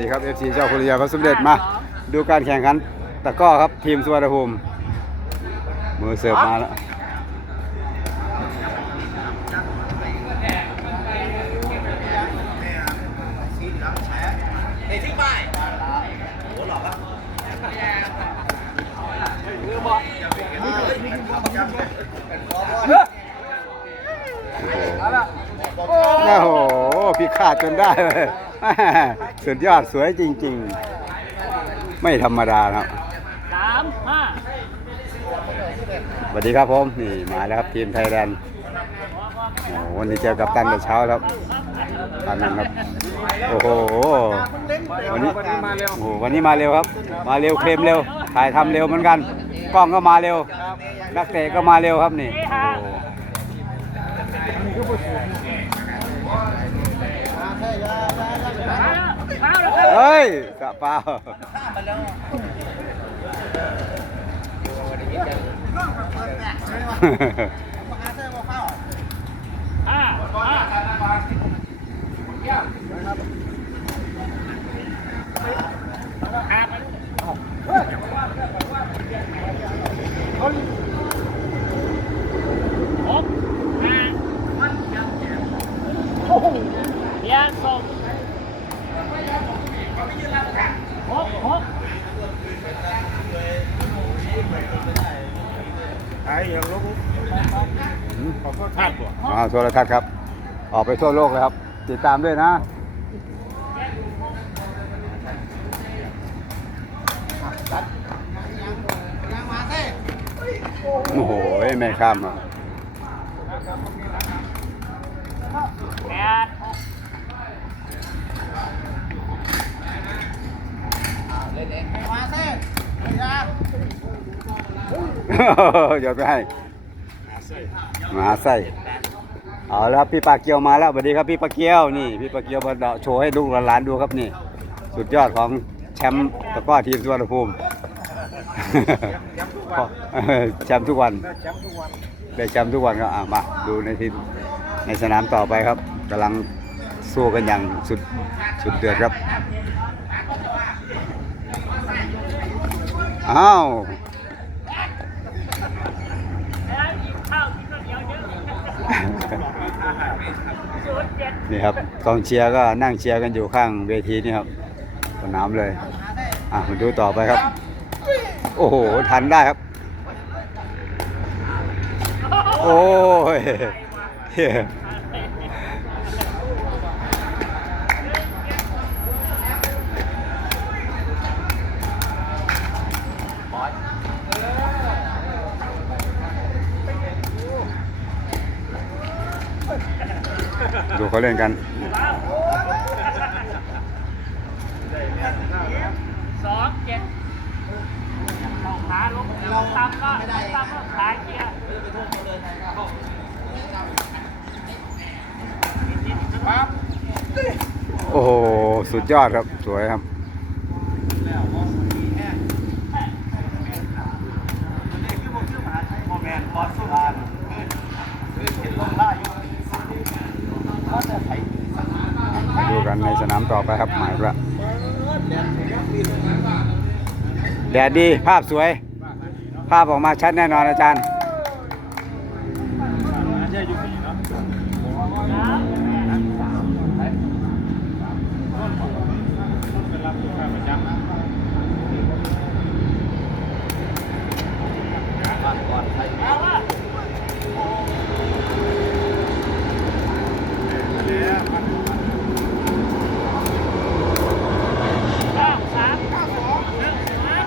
ดีครับ FC เจ้าคุณยาพระสมเด็จมา ดูการแข่งขันตะกร้อครับทีมสุวรรณภูมิมือเสิร์ฟมาแล้วโอ้โหพี่ขาดจนได้เลยแม่ สุดยอดสวยจริง ๆ ไม่ธรรมดาครับสามห้าสวัสดีครับผมนี่มาแล้วครับทีมไทยแลนด์โอ้โหวันนี้เจอกับตันแต่เช้าครับตันนั้นครับโอ้โหวันนี้โอ้โหวันนี้มาเร็วครับ มาเร็วเคลมเร็วถ่ายทำเร็วเหมือนกัน กล้องก็มาเร็ว นักเตะก็มาเร็วครับนี่โอ้ เฮ้ยสะเปล่า ห้าห้าห้าไปหกห้าโอ้โหเบียร์ส่งหกหก ไอ้ยังลงขอโทษท่านบ่มาโทรทัศน์ครับ ออกไปทั่วโลกเลยครับ ติดตามด้วยนะโอ้โหไม่ข้ามอะ แปด หกเดี๋ยวไปให้มาไส้เอาแล้วพี่ปลาเกียวมาแล้วสวัสดีครับพี่ปลาเกียวนี่พี่ปลาเกียวมาโชว์ให้ลูกหลานดูครับนี่ สุดยอดของแชมป์ตะก้อทีมสุวรรณภูมิแชมป์ทุกวันได้แชมป์ทุกวันครับอะมาดูในทีมในสนามต่อไปครับกำลังสู้กันอย่างสุดสุดเดือดครับอ้าวกินข้าวกินข้าวเหนียวเยอะศู นี่ครับกองเชียร์ก็นั่งเชียร์กันอยู่ข้างเวทีนี่ครับสนามเลยอะมาดูต่อไปครับ โอ้โหทันได้ครับ โอ้ย ดูเขาเล่นกันสองเจ็ดเราขาลงเราตามก็ตามก็ขาเกียร์โอ้โห สุดยอดครับ สวยครับ โมเมนต์บอสสุพรรณเห็นลงล่าอยู่ก็จะไถ มาดูกัน ไปครับหมายละแดดดีภาพสวย ภาพออกมาชัดแน่นอนอาจารย์ ใช่อยู่ปีเนาะเป็นรับลูกค้าประจำบ้านก่อนไทย เอาละ เนี่ยมัน เก้าสามเก้าสองหนึ่งสาม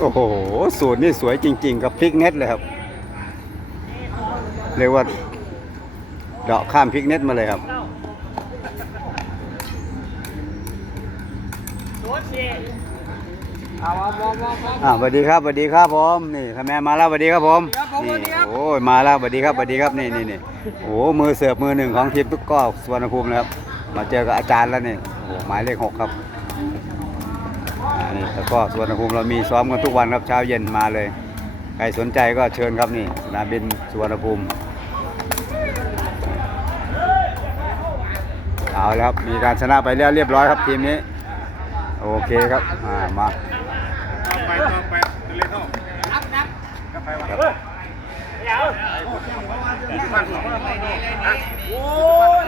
โอ้โห สูตรนี่สวยจริง ๆ กับพริกเน็ตเลยครับ เรียกว่าเดาะข้ามพริกเน็ตมาเลยครับเก้าศูนย์สี่เอาเอาเอาเอาเอาอ่าสวัสดีครับสวัสดีครับผมนี่คะแนนมาแล้วสวัสดีครับผมครับผมนี่โอ้ยมาแล้วสวัสดีครับสวัสดีครับนี่นี่นี่โอ้มือเสิร์ฟมือหนึ่งของทีมตุ๊กก้อสุวรรณภูมินะครับ มาเจอกับอาจารย์แล้วนี่โอ้หมายเลขหกครับ อ่านี่ตะกร้อสุวรรณภูมิเรามีซ้อมกันทุกวันครับเช้าเย็นมาเลย ใครสนใจก็เชิญครับนี่สนามบินสุวรรณภูมิเอาแล้วครับมีการชนะไปแล้วเรียบร้อยครับทีมนี้ โอเคครับอ่ามาไปต่อไปเลยเท่านับนับครับโอ้ย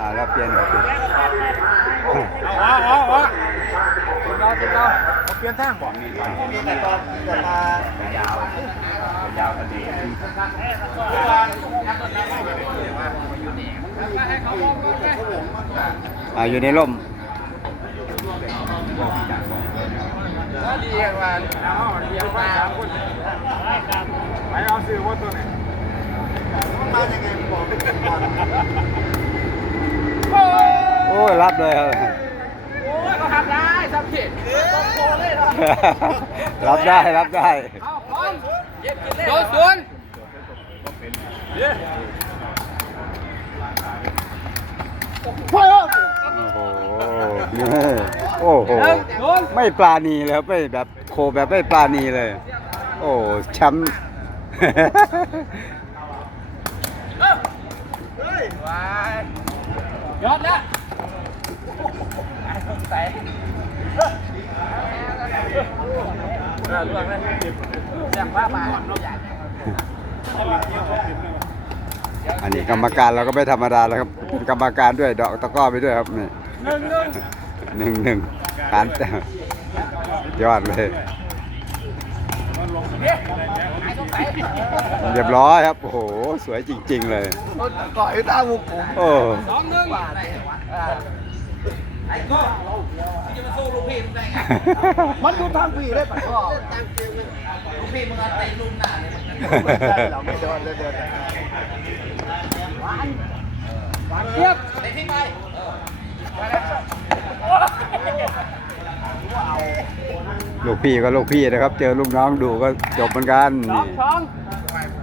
อ่าแล้วเปลี่ยนครับเปลี่ยนเอาเอาเอา เอาเราจะเราเอาเปลี่ยนทางบ่มีแต่ตอนจะมายาวยาวกันดีอ่าอยู่ในร่มเรียกว่าเรียกว่าสามคนไปเอาซื้อว่าตัวไหนมาอย่างไงบอกไม่เป็นวันโอ้ยรับเลยครับ โอ้ยเขาทำได้ทำผิดต้องโกเลยเหรอรับได้รับได้เอาพร้อมโดนสวนโอ้โหนี่โอ้โห ไม่ปลาณีเลยครับไม่แบบโคแบบไม่ปลาณีเลย โอ้แชมป์ยอดแล้ว ใส่เรื่องเลยแจ้งว่ามาอันนี้กรรมการเราก็ไม่ธรรมดาแล้วครับเป็นกรรมการด้วยดอกตะก้อไปด้วยครับนี่หนึ่งหนึ่งหนึ่งหนึ่งการแต้มยอดเลย เรียบร้อยครับ โอ้โห สวยจริง ๆ เลยก่อยตาบุกผมโอ้ สองหนึ่งมันดูทางพี่เลยปะก็ลูกพี่มึงเอาเตะลุมหน้าเลยเราไม่โดนเลยเดินเทียบลูกพี่ก็ลูกพี่นะครับ เจอลูกน้องดูก็จบเหมือนกันสองนี่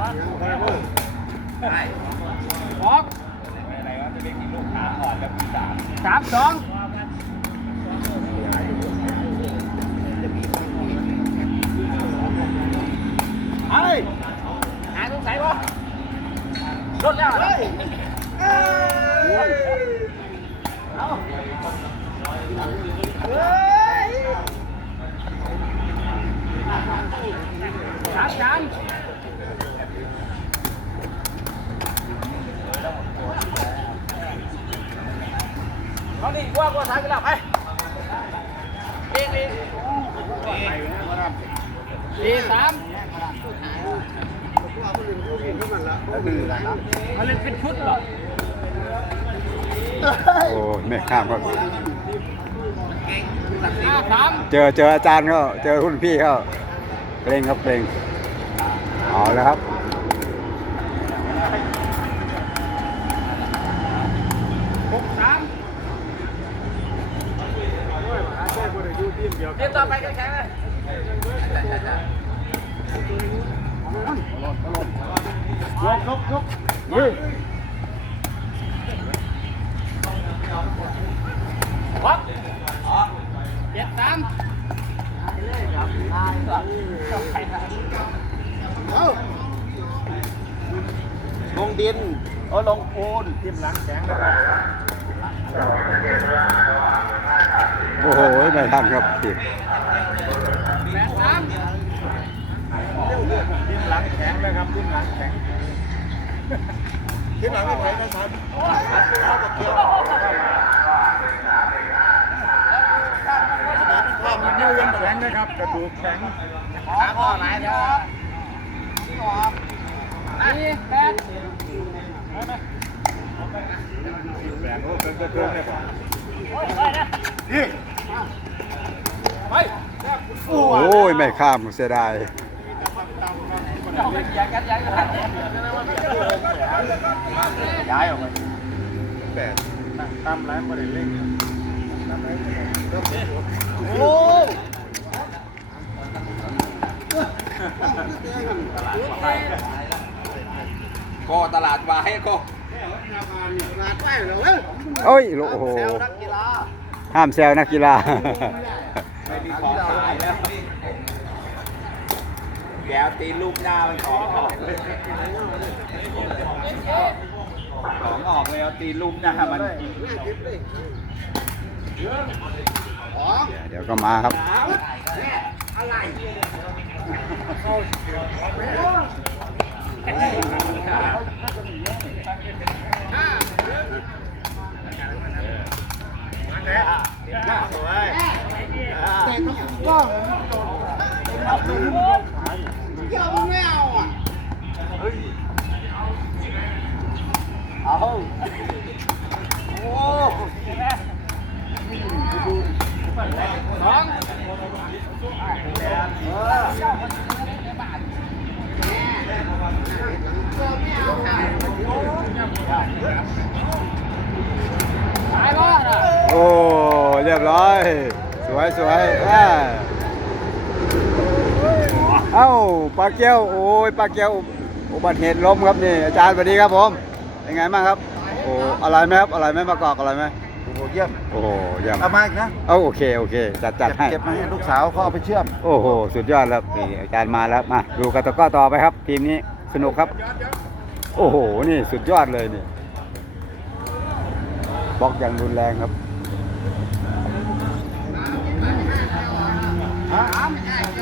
องสองสามสองไอ้หาสงสัยบ่รถแล้วเหรอสามสามเอา ดิว่าว่าทางกันแล้วไปเองเองสี่สามมันเล่นเป็นชุดเหรอโอ้ไม่ข้ามครับห้าสามเจอเจออาจารย์เขาเจอรุ่นพี่เขาเกรงครับเกรงเอาแล้วครับ หกสามเรียนต่อไปแข็งๆเลย ยกยกยก วัดเจ็ดสาม ลงดินเออลงปูนทิ่มหลังแข็งนะครับโอ้โหไม่ทันครับทีมแปดสามทิ่มหลังแข็งเลยครับทิ่มหลังแข็งทิ่มหลังไม่ไหวนะครับข้อมันยื นแข็งนะครับ กระดูกแข็งขาข้อไหนเดี๋ยวสี่แปดแบ่งโอ้เป็นกระดูกเนี่ยไปโอ้ย ไม่ข้ามเสียดายเอาไปเกี่ยกันย้ายกันย้ายออกไปแปดตามร้านบริเล่งโอ้ ก็ตลาดวายก็ลาดไปแล้วเว้ยโอ้ยโอ้โหแซวนักกีฬาห้ามแซวนักกีฬา ไม่มีของขายแล้วแกวตีนลูกหน้ามันของออกเลยของออกเลยเอาตีนลูกหน้ามันเดี๋ยวก็มาครับ เข้า โอ้เรียบร้อย สวยสวยเอ้าปลาเกียวโอ้ยปลาเกียวอุบัติเหตุล้มครับนี่อาจารย์สวัสดีครับผมเป็นไงบ้างครับโอ้อะไรไหมครับอะไรไหมมากอกอะไรไหม หเยี่ยมโอ้โหเยี่ยมเอามาอีกนะเอาโอเค โอเค จัดจัดให้ เก็บมาให้ลูกสาวเขาเอาไปเชื่อม โอ้โห สุดยอดครับนี่อาจารย์มาแล้วมาดูกันตะกร้อต่อไปครับ ทีมนี้สนุกครับ โอ้โห นี่สุดยอดเลยนี่บล็อกอย่างรุนแรงครับโ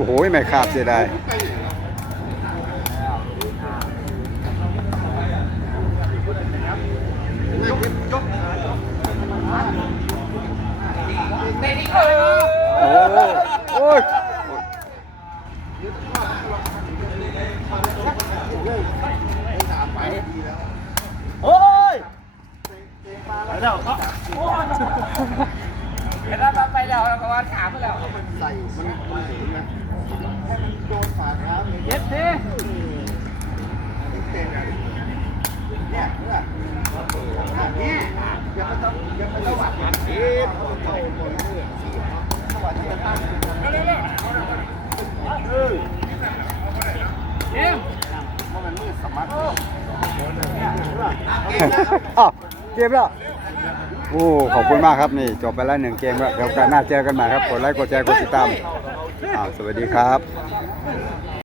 อ้โหไม่ขาดเสียดายโอ้โอ้ยโอ้ยเห็นแล้วไปแล้วแล้วก็ว่าถามไปแล้วใส่มันมันถึงนะ ให้มันโดนฝ่าเท้าเนี่ยเย็ดดิเต็มเนี่ยเพื่อนเนี่ยอย่าไปต้องอย่าไปต้องหวัดเอ๊ะเข้าหมดเลยสวัสดีครับเอ็มเพราะมันมืดสมัติอ้าวเกมแล้วโอ้ ขอบคุณมากครับ นี่ จบไปแล้วหนึ่งเกมแล้ว เดี๋ยวโอกาสหน้าเจอกันใหม่ครับ กดไลค์ กดแชร์ กดติดตามอ้าว สวัสดีครับ